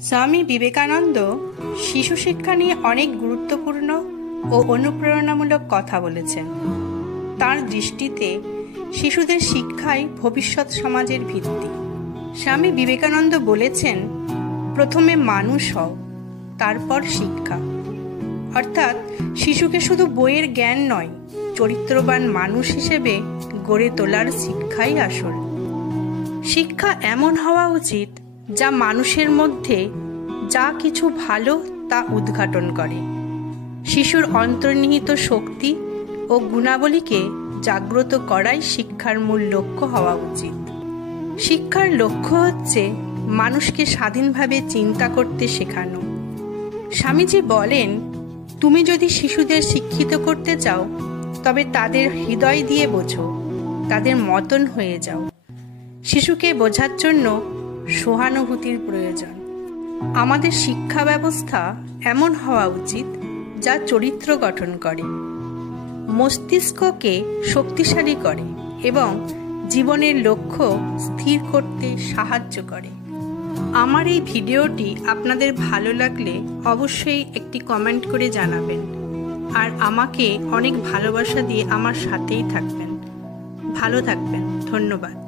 স্বামী বিবেকানন্দ শিশু শিক্ষা নিয়ে অনেক গুরুত্বপূর্ণ ও অনুপ্রেরণামূলক কথা বলেছেন। তার দৃষ্টিতে শিশুদের শিক্ষাই ভবিষ্যৎ সমাজের ভিত্তি। স্বামী বিবেকানন্দ বলেছেন, প্রথমে মানুষ হও, তারপর শিক্ষা। অর্থাৎ শিশুকে শুধু বইয়ের জ্ঞান নয়, চরিত্রবান মানুষ হিসেবে গড়ে তোলার শিক্ষাই আসল। শিক্ষা এমন হওয়া উচিত যা মানুষের মধ্যে যা কিছু ভালো তা উদ্ঘাটন করে, শিশুর অন্তর্নিহিত শক্তি ও গুণাবলীকে জাগ্রত করাই শিক্ষার মূল লক্ষ্য হওয়া উচিত। শিক্ষার লক্ষ্য হচ্ছে মানুষকে স্বাধীনভাবে চিন্তা করতে শেখানো। স্বামীজি বলেন, তুমি যদি শিশুদের শিক্ষিত করতে চাও তবে তাদের হৃদয় দিয়ে বোঝো, তাদের মতন হয়ে যাও। শিশুকে বোঝার জন্য সহানুভূতির প্রয়োজন। আমাদের শিক্ষা ব্যবস্থা এমন হওয়া উচিত যা চরিত্র গঠন করে, মস্তিষ্ককে শক্তিশালী করে এবং জীবনের লক্ষ্য স্থির করতে সাহায্য করে। আমার এই ভিডিওটি আপনাদের ভালো লাগলে অবশ্যই একটি কমেন্ট করে জানাবেন আর আমাকে অনেক ভালোবাসা দিয়ে আমার সাথেই থাকবেন। ভালো থাকবেন। ধন্যবাদ।